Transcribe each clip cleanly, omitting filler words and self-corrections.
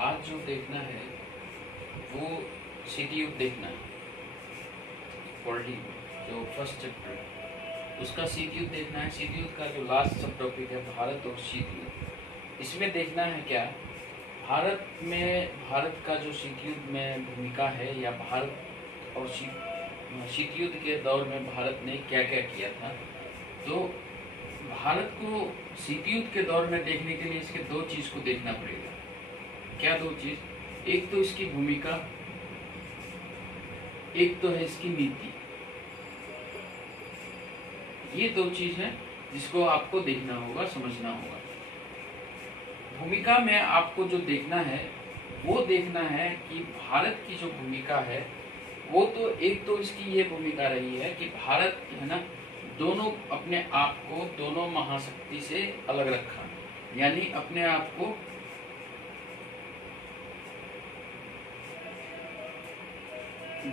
आज जो देखना है वो सिटी युद्ध देखना है। पॉलिटी जो फर्स्ट चैप्टर है उसका शीत युद्ध देखना है। शीत युद्ध का जो लास्ट सब टॉपिक है भारत और शीत युद्ध, इसमें देखना है क्या भारत का जो शीत युद्ध में भूमिका है, या भारत और शीत युद्ध के दौर में भारत ने क्या क्या किया था। तो भारत को शीत युद्ध के दौर में देखने के लिए इसके दो चीज को देखना पड़ेगा। क्या दो चीज? एक तो इसकी भूमिका, एक तो है इसकी नीति। ये दो चीज है जिसको आपको देखना होगा, समझना होगा। भूमिका में आपको जो देखना है वो देखना है कि भारत की जो भूमिका है वो तो एक तो इसकी ये भूमिका रही है कि भारत है ना दोनों अपने आप को दोनों महाशक्ति से अलग रखा, यानी अपने आप को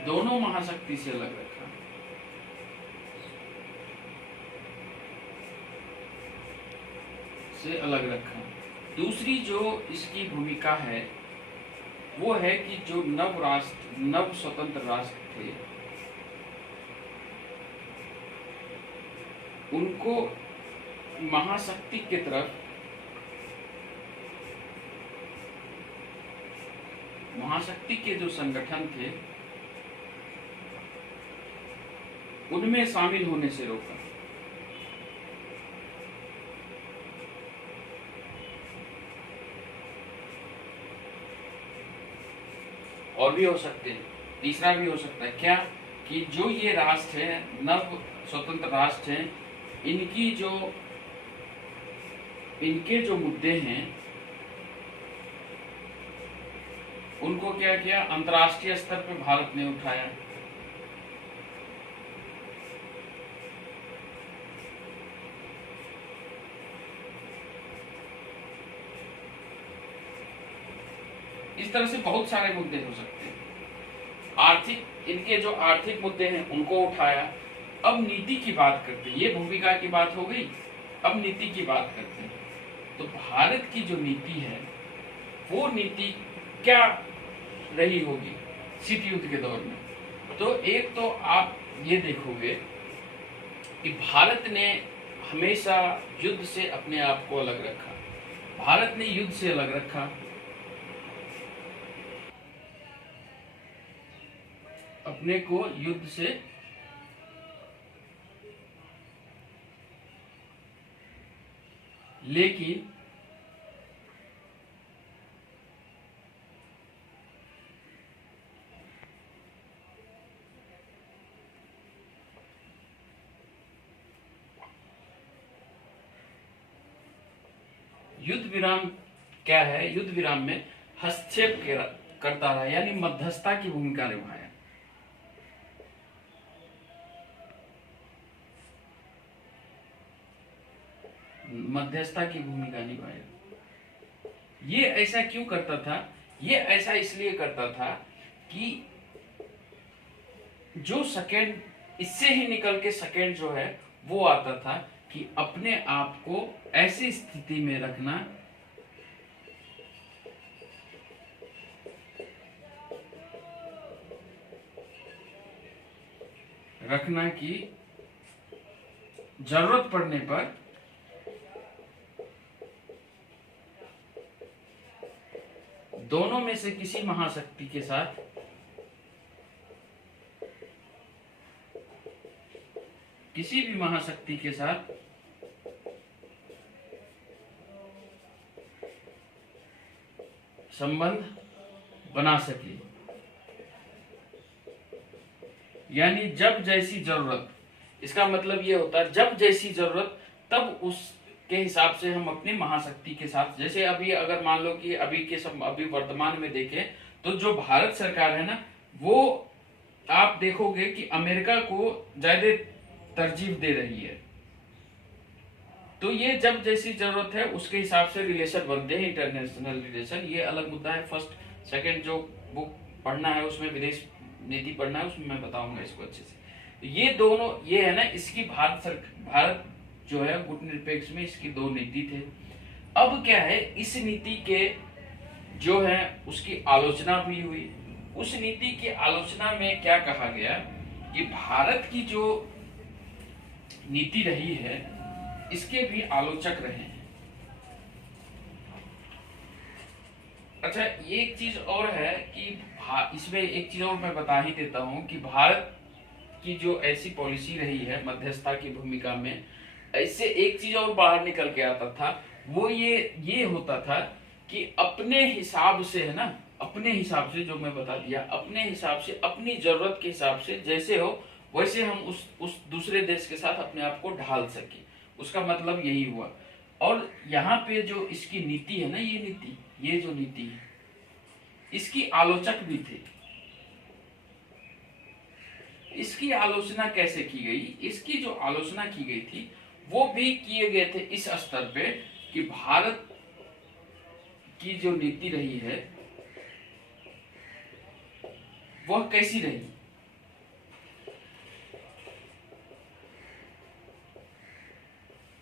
दोनों महाशक्ति से अलग रखा। दूसरी जो इसकी भूमिका है वो है कि जो नव स्वतंत्र राष्ट्र थे उनको महाशक्ति की तरफ, महाशक्ति के जो संगठन थे उनमें शामिल होने से रोका। और भी हो सकते हैं, तीसरा भी हो सकता है क्या कि जो ये राष्ट्र है, नव स्वतंत्र राष्ट्र हैं, इनके जो मुद्दे हैं उनको क्या किया, अंतर्राष्ट्रीय स्तर पर भारत ने उठाया। इस तरह से बहुत सारे मुद्दे हो सकते हैं। इनके जो आर्थिक मुद्दे हैं उनको उठाया। अब नीति की बात करते हैं, ये भूमिका की बात हो गई, अब नीति की बात करते हैं। तो भारत की जो नीति है वो नीति क्या रही होगी शीत युद्ध के दौर में? तो एक तो आप ये देखोगे कि भारत ने हमेशा युद्ध से अपने आप को अलग रखा। भारत ने युद्ध से अलग रखा, अपने को युद्ध से लेकिन युद्ध विराम क्या है? युद्ध विराम में हस्तक्षेप करता रहा, यानी मध्यस्थता की भूमिका निभाया। मध्यस्थता की भूमिका निभाया। ये ऐसा क्यों करता था? ये ऐसा इसलिए करता था कि जो सेकेंड इससे ही निकल के सेकेंड जो है वो आता था कि अपने आप को ऐसी स्थिति में रखना कि जरूरत पड़ने पर दोनों में से किसी महाशक्ति के साथ किसी भी महाशक्ति के साथ संबंध बना सके, यानी जब जैसी जरूरत। इसका मतलब ये होता है जब जैसी जरूरत तब उसके हिसाब से हम अपनी महाशक्ति के साथ, जैसे अभी अगर मान लो कि अभी वर्तमान में देखें तो जो भारत सरकार है ना वो आप देखोगे कि अमेरिका को ज्यादा तरजीह दे रही है। तो ये जब जैसी जरूरत है उसके हिसाब से रिलेशन बनते हैं, इंटरनेशनल रिलेशन। ये अलग मुद्दा है। फर्स्ट सेकंड जो बुक पढ़ना है उसमें विदेश नीति पढ़ना है, उसमें मैं बताऊंगा इसको अच्छे से। ये दोनों ये है ना, इसकी भारत जो है गुटनिरपेक्ष में इसकी दो नीति थे। अब क्या है, इस नीति के जो है उसकी आलोचना भी हुई। उस नीति की आलोचना में क्या कहा गया कि भारत की जो नीति रही है इसके भी आलोचक रहे हैं। अच्छा, ये एक चीज और है कि इसमें एक चीज और मैं बता ही देता हूं कि भारत की जो ऐसी पॉलिसी रही है मध्यस्थता की भूमिका में, इससे एक चीज और बाहर निकल के आता था, वो ये होता था कि अपने हिसाब से, है ना, अपने हिसाब से, जो मैं बता दिया, अपने हिसाब से, अपनी जरूरत के हिसाब से जैसे हो वैसे हम उस दूसरे देश के साथ अपने आप को ढाल सके। उसका मतलब यही हुआ। और यहाँ पे जो इसकी नीति है ना, ये जो नीति है इसकी आलोचक भी थे। इसकी आलोचना कैसे की गई? इसकी जो आलोचना की गई थी वो भी किए गए थे इस स्तर पे कि भारत की जो नीति रही है वह कैसी रही।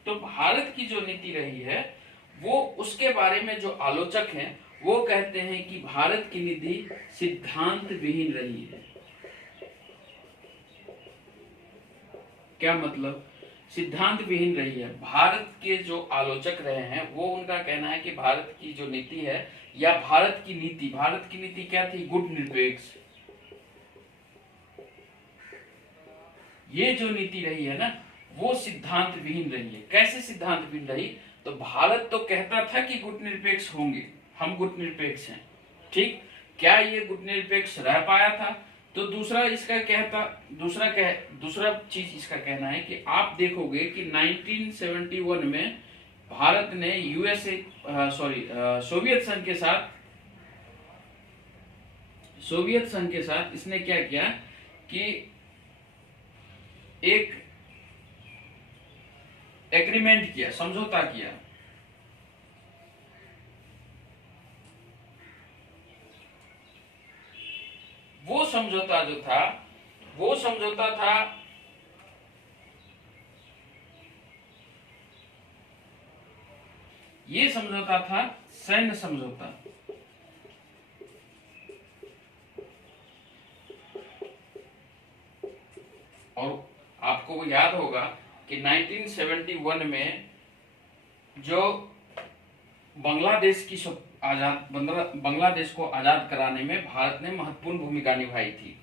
तो भारत की जो नीति रही है वो, उसके बारे में जो आलोचक हैं वो कहते हैं कि भारत की नीति सिद्धांत विहीन रही है। क्या मतलब? सिद्धांत विहीन रही है। भारत के जो आलोचक रहे हैं वो, उनका कहना है कि भारत की जो नीति है या भारत की नीति क्या थी? गुट निरपेक्ष। ये जो नीति रही है ना वो सिद्धांत विहीन रही है। कैसे सिद्धांत विहीन रही? तो भारत तो कहता था कि गुट निरपेक्ष होंगे, हम गुट निरपेक्ष हैं, ठीक। क्या ये गुट निरपेक्ष रह पाया था? तो दूसरा चीज इसका कहना है कि आप देखोगे कि 1971 में भारत ने सोवियत संघ के साथ इसने क्या किया कि एक एग्रीमेंट किया, समझौता किया। वो समझौता जो था ये समझौता था सैन्य समझौता। और आपको याद होगा कि 1971 में जो बांग्लादेश को आजाद कराने में भारत ने महत्वपूर्ण भूमिका निभाई थी।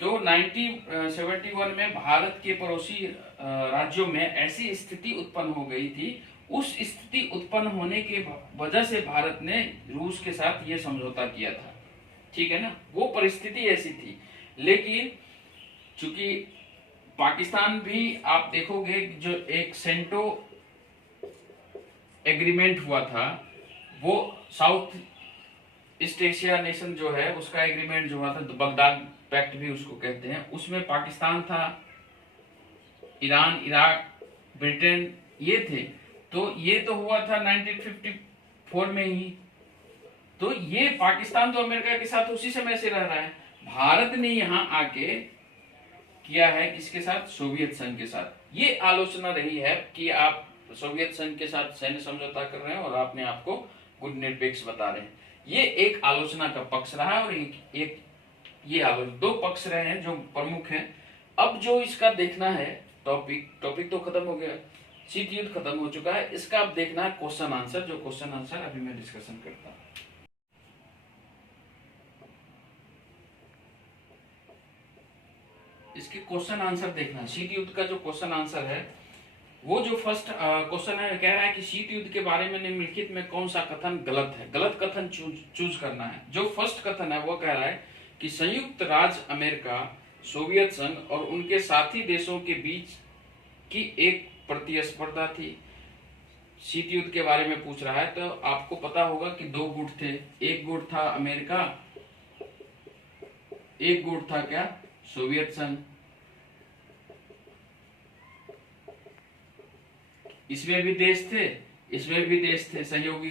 तो 1971 में भारत के पड़ोसी राज्यों में ऐसी स्थिति उत्पन्न हो गई थी। उस स्थिति उत्पन्न होने के वजह से भारत ने रूस के साथ ये समझौता किया था, ठीक है ना। वो परिस्थिति ऐसी थी। लेकिन चूंकि पाकिस्तान भी, आप देखोगे जो एक सेंटो एग्रीमेंट हुआ था, वो साउथ ईस्ट एशिया नेशन जो है उसका एग्रीमेंट जो हुआ था, तो बगदाद पैक्ट भी उसको कहते हैं, उसमें पाकिस्तान था, ईरान, इराक, ब्रिटेन ये थे। तो ये तो हुआ था 1954 में ही। तो ये पाकिस्तान तो अमेरिका के साथ उसी समय से रह रहा है। भारत ने यहाँ आके किया है किसके साथ? सोवियत संघ के साथ। ये आलोचना रही है कि आप सोवियत संघ के साथ सैन्य समझौता कर रहे हैं और आपने आपको गुट निरपेक्ष बता रहे हैं। ये एक आलोचना का पक्ष रहा है और एक ये आलोचना, दो पक्ष रहे हैं जो प्रमुख हैं। अब जो इसका देखना है टॉपिक तो खत्म हो गया, शीत युद्ध खत्म हो चुका है। इसका अब देखना है क्वेश्चन आंसर, जो क्वेश्चन आंसर अभी मैं डिस्कशन करता हूँ। इसके क्वेश्चन आंसर देखना। शीत युद्ध का जो क्वेश्चन आंसर है, वो जो फर्स्ट क्वेश्चन है, कह रहा है कि शीत युद्ध के बारे में निम्नलिखित में कौन सा कथन गलत है? गलत कथन चूज करना है। जो फर्स्ट कथन है वो कह रहा है कि संयुक्त राज्य अमेरिका, सोवियत संघ और उनके साथी देशों के बीच की एक प्रतिस्पर्धा थी। शीत युद्ध के बारे में पूछ रहा है। तो आपको पता होगा कि दो गुट थे, एक गुट था अमेरिका, एक गुट था क्या? सोवियत संघ। इसमें भी देश थे, इसमें भी देश थे, सहयोगी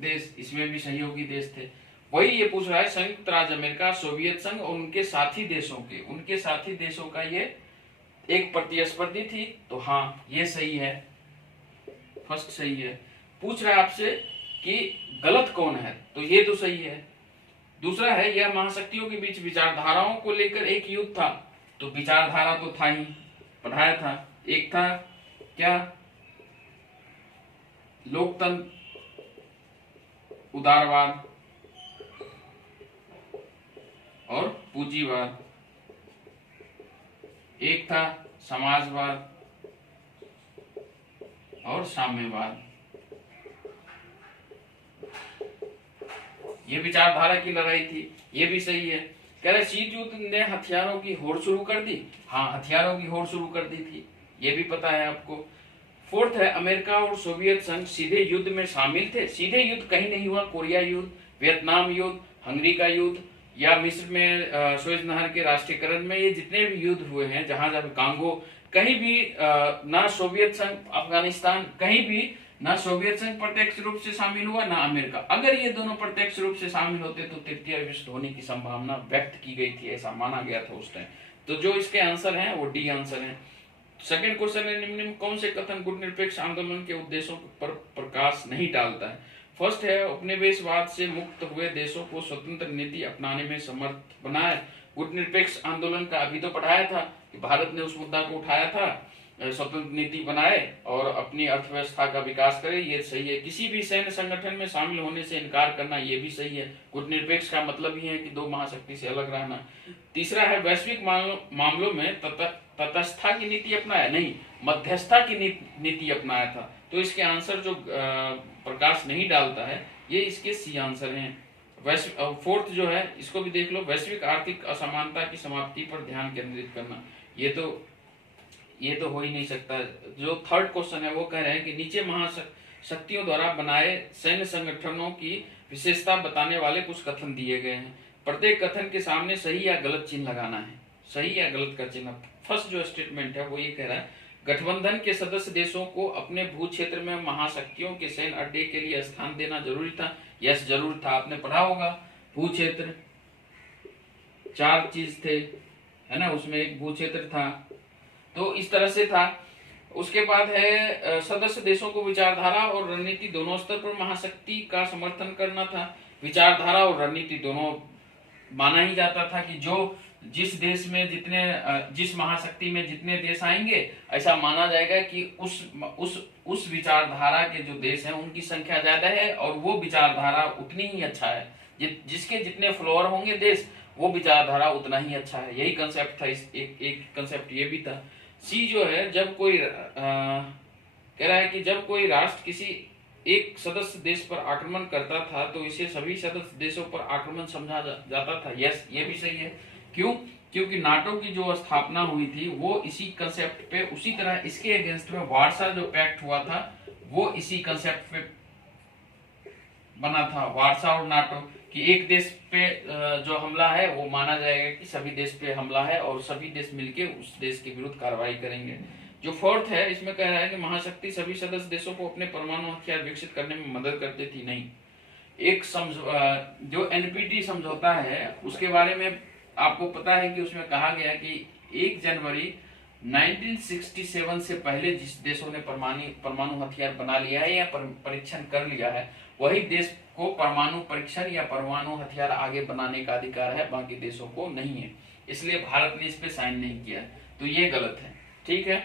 देश, इसमें भी सहयोगी देश थे। वही ये पूछ रहा है, संयुक्त राज्य अमेरिका, सोवियत संघ और उनके साथी देशों का ये एक प्रतिस्पर्धी थी। तो हाँ, ये सही है, फर्स्ट सही है। पूछ रहा है आपसे कि गलत कौन है, तो ये तो सही है। दूसरा है, यह महाशक्तियों के बीच विचारधाराओं को लेकर एक युद्ध था, तो विचारधारा तो था ही, पढ़ाया था। एक था क्या, लोकतंत्र, उदारवाद और पूंजीवाद। एक था समाजवाद और साम्यवाद। ये विचारधारा की लड़ाई थी, ये भी सही है। कह रहे शीत युद्ध ने हथियारों की होड़ शुरू कर दी, हाँ हथियारों की होड़ शुरू कर दी थी, ये भी पता है आपको। फोर्थ है, अमेरिका और सोवियत संघ सीधे युद्ध में शामिल थे। सीधे युद्ध कहीं नहीं हुआ, कोरिया युद्ध, वियतनाम युद्ध, हंगरी का युद्ध, या मिस्र में सुएज नहर के राष्ट्रीयकरण में, ये जितने भी युद्ध हुए हैं, जहां जहां कांगो, कहीं भी ना सोवियत संघ, अफगानिस्तान, कहीं भी ना सोवियत संघ प्रत्यक्ष रूप से शामिल हुआ, ना अमेरिका। अगर ये दोनों प्रत्यक्ष रूप से शामिल होते तो तृतीय विश्व होने की संभावना व्यक्त की गई थी, ऐसा माना गया था उस टाइम। तो जो इसके आंसर हैं वो डी आंसर हैं। सेकंड क्वेश्चन है, निम्न में कौन से कथन गुटनिरपेक्ष आंदोलन के उद्देश्यों पर प्रकाश नहीं डालता है? फर्स्ट है, उपनिवेशवाद से मुक्त हुए देशों को स्वतंत्र नीति अपनाने में समर्थ बनाए। गुटनिरपेक्ष आंदोलन का अभी तो पढ़ाया था कि भारत ने उस मुद्दा को उठाया था, स्वतंत्र नीति बनाए और अपनी अर्थव्यवस्था का विकास करे, ये सही है। किसी भी सैन्य संगठन में शामिल होने से इनकार करना, ये भी सही है। गुटनिरपेक्ष का मतलब ही है कि दो महाशक्ति से अलग रहना। तीसरा है, वैश्विक मामलों में तटस्थता की नीति अपनाया, नहीं मध्यस्थता की नीति अपनाया था। तो इसके आंसर जो प्रकाश नहीं डालता है, ये इसके सी आंसर हैं। फोर्थ जो है, इसको भी देख लो, वैश्विक आर्थिक असमानता की समाप्ति पर ध्यान केंद्रित करना, ये तो हो ही नहीं सकता। जो थर्ड क्वेश्चन है वो कह रहे हैं कि नीचे महाशक्तियों द्वारा बनाए सैन्य संगठनों की विशेषता बताने वाले कुछ कथन दिए गए हैं। प्रत्येक कथन के सामने सही या गलत चिन्ह लगाना है, सही या गलत का चिन्ह। फर्स्ट जो स्टेटमेंट है वो ये कह रहा है, गठबंधन के सदस्य देशों को अपने भू क्षेत्र में महाशक्तियों के सैन्य अड्डे के लिए स्थान देना जरूरी था। यस, जरूर था, आपने पढ़ा होगा। भू क्षेत्र, 4 चीज थे, है ना, उसमें एक भू क्षेत्र था, तो इस तरह से था। उसके बाद है, सदस्य देशों को विचारधारा और रणनीति दोनों स्तर पर महाशक्ति का समर्थन करना था। विचारधारा और रणनीति दोनों माना ही जाता था कि जो जिस देश में जिस महाशक्ति में जितने देश आएंगे, ऐसा माना जाएगा कि उस विचारधारा के जो देश हैं उनकी संख्या ज्यादा है और वो विचारधारा उतनी ही अच्छा है। जिसके जितने फ्लोअर होंगे देश, वो विचारधारा उतना ही अच्छा है। यही कंसेप्ट था, एक कंसेप्ट ये भी था। सी जो है, जब कोई कह रहा है कि जब कोई राष्ट्र किसी एक सदस्य देश पर आक्रमण करता था तो इसे सभी सदस्य देशों पर आक्रमण समझा जाता था। यस, ये भी सही है। क्यों? क्योंकि नाटो की जो स्थापना हुई थी वो इसी कंसेप्ट पे, उसी तरह इसके अगेंस्ट में वार्सा जो पैक्ट हुआ था वो इसी कंसेप्ट पे बना था। वार्सा और नाटो कि एक देश पे जो हमला है वो माना जाएगा कि सभी देश पे हमला है और सभी देश मिलके उस देश के विरुद्ध कार्रवाई करेंगे। जो फोर्थ है, इसमें कह रहा है कि महाशक्ति सभी सदस्य देशों को अपने परमाणु हथियार विकसित करने में मदद करती थी, नहीं। एक जो एनपीटी समझौता है उसके बारे में आपको पता है कि उसमें कहा गया कि 1 जनवरी 1967 से पहले जिस देशों ने परमाणु हथियार बना लिया है या परीक्षण कर लिया है, वही देश को परमाणु परीक्षण या परमाणु हथियार आगे बनाने का अधिकार है, बाकी देशों को नहीं है। इसलिए भारत ने इस पे साइन नहीं किया, तो ये गलत है। ठीक है,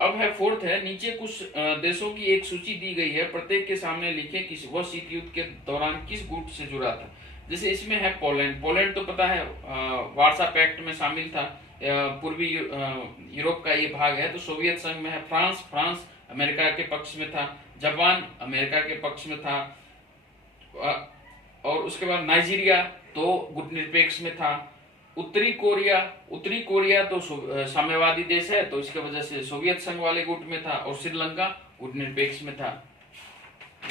अब है फोर्थ है, नीचे कुछ देशों की एक सूची दी गई है, प्रत्येक के सामने लिखे कि वह शीत युद्ध के दौरान किस गुट से जुड़ा था। जैसे इसमें है पोलैंड। पोलैंड तो पता है वार्सा पैक्ट में शामिल था, पूर्वी यूरोप का ये भाग है। तो सोवियत संघ में है फ्रांस, फ्रांस अमेरिका के पक्ष में था। जापान अमेरिका के पक्ष में था। और उसके बाद नाइजीरिया तो गुटनिरपेक्ष में था। उत्तरी कोरिया तो साम्यवादी देश है, तो इसके वजह से सोवियत संघ वाले गुट में था। और श्रीलंका गुटनिरपेक्ष में था।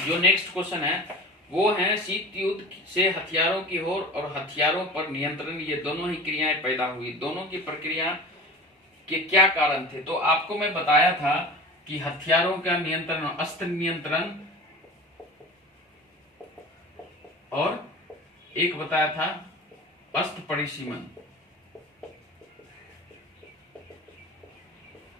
जो नेक्स्ट क्वेश्चन है वो है, शीत युद्ध से हथियारों की होड़ और हथियारों पर नियंत्रण, ये दोनों ही क्रियाएं पैदा हुई। दोनों की प्रक्रिया के क्या कारण थे? तो आपको मैं बताया था कि हथियारों का नियंत्रण, अस्त्र नियंत्रण, और एक बताया था अस्त्र परिसीमन।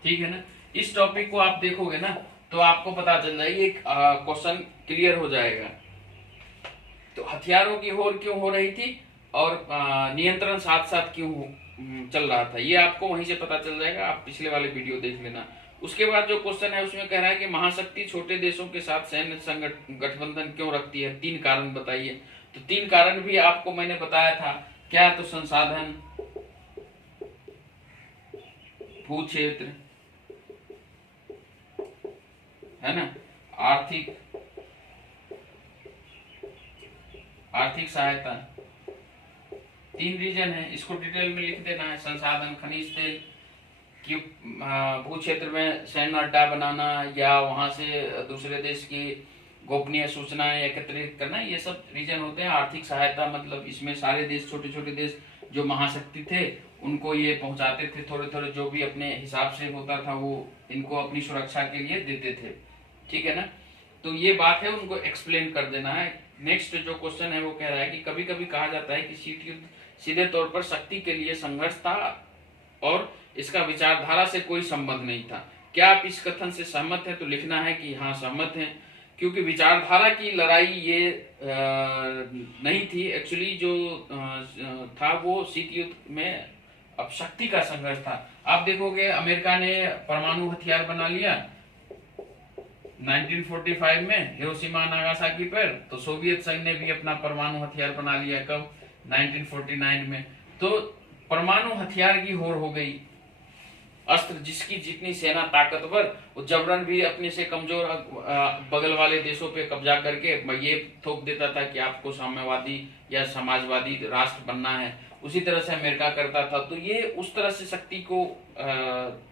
ठीक है ना। इस टॉपिक को आप देखोगे ना तो आपको पता चल जाएगी, एक क्वेश्चन क्लियर हो जाएगा हथियारों की होड़ क्यों हो रही थी और नियंत्रण साथ साथ क्यों चल रहा था, ये आपको वहीं से पता चल जाएगा, आप पिछले वाले वीडियो देख लेना। उसके बाद जो क्वेश्चन है उसमें कह रहा है कि महाशक्ति छोटे देशों के साथ सैन्य गठबंधन क्यों रखती है, 3 कारण बताइए। तो 3 कारण भी आपको मैंने बताया था, क्या? तो संसाधन, भू क्षेत्र, है ना, आर्थिक सहायता, 3 रीजन है। इसको डिटेल में लिख देना है। संसाधन, खनिज तेल कि भू क्षेत्र में सैन्य अड्डा बनाना या वहां से दूसरे देश की गोपनीय सूचनाएं एकत्रित करना, ये सब रीजन होते हैं। आर्थिक सहायता मतलब इसमें सारे देश, छोटे छोटे देश जो महाशक्ति थे उनको ये पहुंचाते थे, थोड़े थोड़े जो भी अपने हिसाब से होता था वो इनको अपनी सुरक्षा के लिए देते थे, ठीक है ना। तो ये बात है, उनको एक्सप्लेन कर देना है। नेक्स्ट जो क्वेश्चन है वो कह रहा है कि कभी कभी कहा जाता है कि शीत युद्ध सीधे तौर पर शक्ति के लिए संघर्ष था और इसका विचारधारा से कोई संबंध नहीं था। क्या आप इस कथन से सहमत हैं? तो लिखना है कि हाँ सहमत हैं, क्योंकि विचारधारा की लड़ाई ये नहीं थी। एक्चुअली जो था वो शीत युद्ध में अब शक्ति का संघर्ष था। आप देखोगे अमेरिका ने परमाणु हथियार बना लिया 1945 में हिरोशिमा नागासाकी पर, तो सोवियत संघ ने भी अपना परमाणु हथियार बना लिया कब? 1949 में। तो परमाणु हथियार की होड़ हो गई। अस्त्र जिसकी जितनी सेना ताकतवर, वो जबरन भी अपने से कमजोर बगल वाले देशों पे कब्जा करके ये थोप देता था कि आपको साम्यवादी या समाजवादी राष्ट्र बनना है। उसी तरह से अमेरिका करता था। तो ये उस तरह से शक्ति को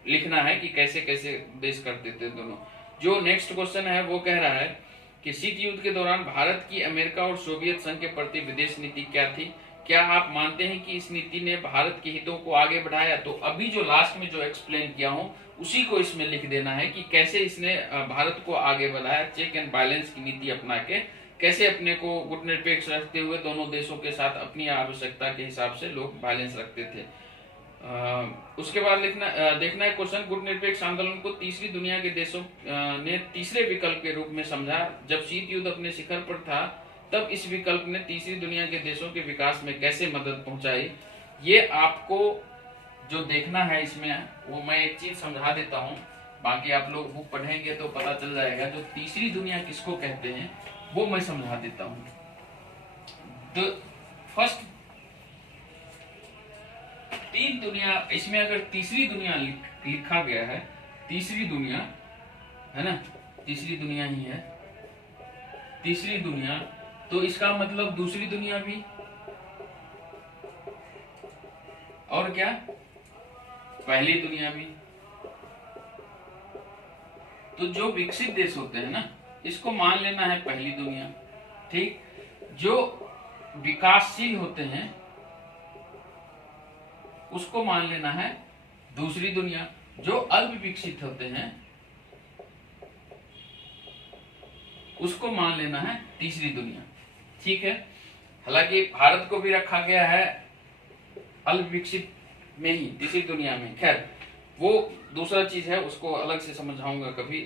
लिखना है कि कैसे कैसे देश करते थे दोनों। जो नेक्स्ट क्वेश्चन है वो कह रहा है कि शीत युद्ध के दौरान भारत की अमेरिका और सोवियत संघ के प्रति विदेश नीति क्या थी? क्या आप मानते हैं कि इस नीति ने भारत के हितों को आगे बढ़ाया? तो अभी जो लास्ट में जो एक्सप्लेन किया हूं उसी को इसमें लिख देना है कि कैसे इसने भारत को आगे बढ़ाया। चेक एंड बैलेंस की नीति अपना के कैसे अपने को गुटनिरपेक्ष रखते हुए दोनों देशों के साथ अपनी आवश्यकता के हिसाब से लोग बैलेंस रखते थे। उसके बाद देखना है क्वेश्चन, गुटनिरपेक्ष आंदोलन को तीसरी दुनिया के देशों ने तीसरे विकल्प के रूप में समझा। जब शीत युद्ध अपने शिखर पर था तब इस विकल्प ने तीसरी दुनिया के देशों के विकास में कैसे मदद पहुंचाई? ये आपको जो देखना है इसमें, वो मैं एक चीज समझा देता हूँ, बाकी आप लोग बुक पढ़ेंगे तो पता चल जाएगा। जो तीसरी दुनिया किसको कहते हैं वो मैं समझा देता हूँ। तो फर्स्ट 3 दुनिया, इसमें अगर तीसरी दुनिया लिखा गया है, तीसरी दुनिया है ना, तीसरी दुनिया ही है तीसरी दुनिया, तो इसका मतलब दूसरी दुनिया भी, और क्या पहली दुनिया भी। तो जो विकसित देश होते हैं ना, इसको मान लेना है पहली दुनिया, ठीक। जो विकासशील होते हैं उसको मान लेना है दूसरी दुनिया। जो अल्प विकसित होते हैं उसको मान लेना है तीसरी दुनिया, ठीक है। हालांकि भारत को भी रखा गया है अल्प विकसित में ही, तीसरी दुनिया में। खैर वो दूसरा चीज है, उसको अलग से समझाऊंगा कभी।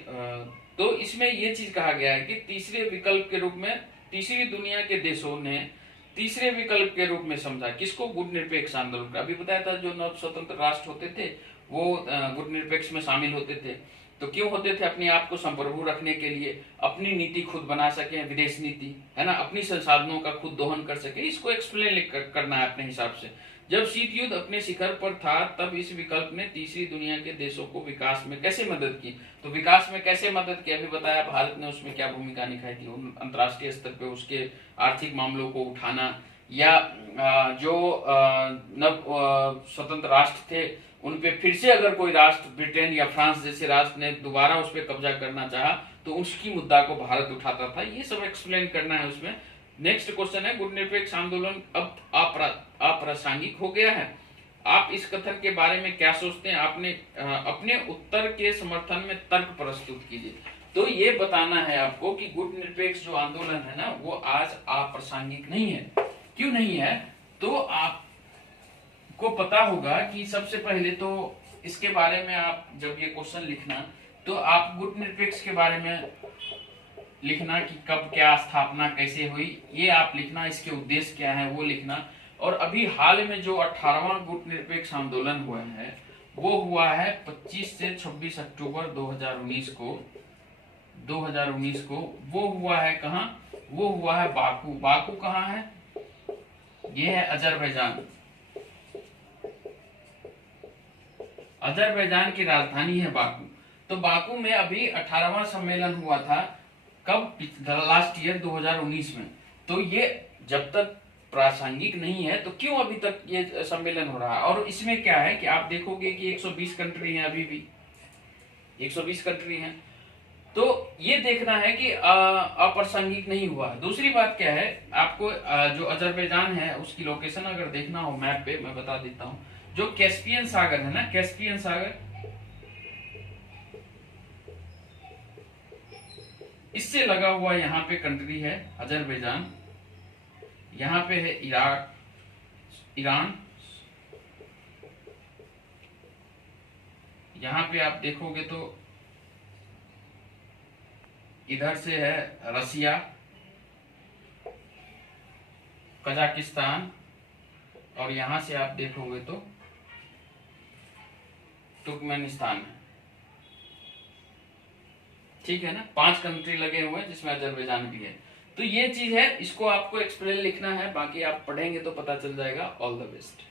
तो इसमें ये चीज कहा गया है कि तीसरे विकल्प के रूप में तीसरी दुनिया के देशों ने तीसरे विकल्प के रूप में समझा किसको? गुटनिरपेक्ष आंदोलन। अभी बताया था जो नव स्वतंत्र राष्ट्र होते थे वो गुटनिरपेक्ष में शामिल होते थे। तो क्यों होते थे? अपने आप को संप्रभु रखने के लिए, अपनी नीति खुद बना सके, विदेश नीति है ना, अपनी संसाधनों का खुद दोहन कर सके। इसको एक्सप्लेन करना है अपने हिसाब से। जब शीत युद्ध अपने शिखर पर था तब इस विकल्प ने तीसरी दुनिया के देशों को विकास में कैसे मदद की? तो विकास में कैसे मदद की अभी बताया, भारत ने उसमें क्या भूमिका निभाई थी, अंतर्राष्ट्रीय स्तर पे उसके आर्थिक मामलों को उठाना, या जो नव स्वतंत्र राष्ट्र थे उन पे फिर से अगर कोई राष्ट्र, ब्रिटेन या फ्रांस जैसे राष्ट्र ने दोबारा उस पर कब्जा करना चाहा तो उसकी मुद्दा को भारत उठाता था। ये सब एक्सप्लेन करना है उसमें। नेक्स्ट क्वेश्चन है, गुटनिरपेक्ष आंदोलन अब अप्रासंगिक हो गया है, आप इस कथन के बारे में क्या सोचते हैं? आपने अपने उत्तर के समर्थन में तर्क प्रस्तुत कीजिए। तो ये बताना है आपको कि गुटनिरपेक्ष जो आंदोलन है ना वो आज अप्रासंगिक नहीं है। क्यों नहीं है? तो आपको पता होगा कि सबसे पहले तो इसके बारे में आप जब ये क्वेश्चन लिखना तो आप गुटनिरपेक्ष के बारे में लिखना कि कब क्या स्थापना कैसे हुई, ये आप लिखना, इसके उद्देश्य क्या है वो लिखना। और अभी हाल में जो 18वां गुटनिरपेक्ष आंदोलन हुआ है वो हुआ है 25 से 26 अक्टूबर 2019 को। वो हुआ है कहाँ? वो हुआ है बाकू। बाकू कहाँ है? ये है अजरबैजान। अजरबैजान की राजधानी है बाकू। तो बाकू में अभी 18वां सम्मेलन हुआ था, कब? लास्ट ईयर 2019 में। तो ये जब तक प्रासंगिक नहीं है तो क्यों अभी तक ये सम्मेलन हो रहा है? और इसमें क्या है कि आप देखोगे कि 120 कंट्री हैं, अभी भी 120 कंट्री हैं। तो ये देखना है कि अप्रासंगिक नहीं हुआ। दूसरी बात क्या है, आपको जो अजरबैजान है उसकी लोकेशन अगर देखना हो मैप पे, मैं बता देता हूँ। जो कैस्पियन सागर है ना, कैस्पियन सागर, इससे लगा हुआ यहाँ पे कंट्री है अजरबैजान। यहाँ पे है इराक, ईरान। यहाँ पे आप देखोगे तो इधर से है रसिया, कजाकिस्तान, और यहां से आप देखोगे तो तुर्कमेनिस्तान है। ठीक है ना, 5 कंट्री लगे हुए हैं जिसमें अजरबैजान भी है। तो ये चीज है, इसको आपको एक्सप्लेन लिखना है, बाकी आप पढ़ेंगे तो पता चल जाएगा। All the best.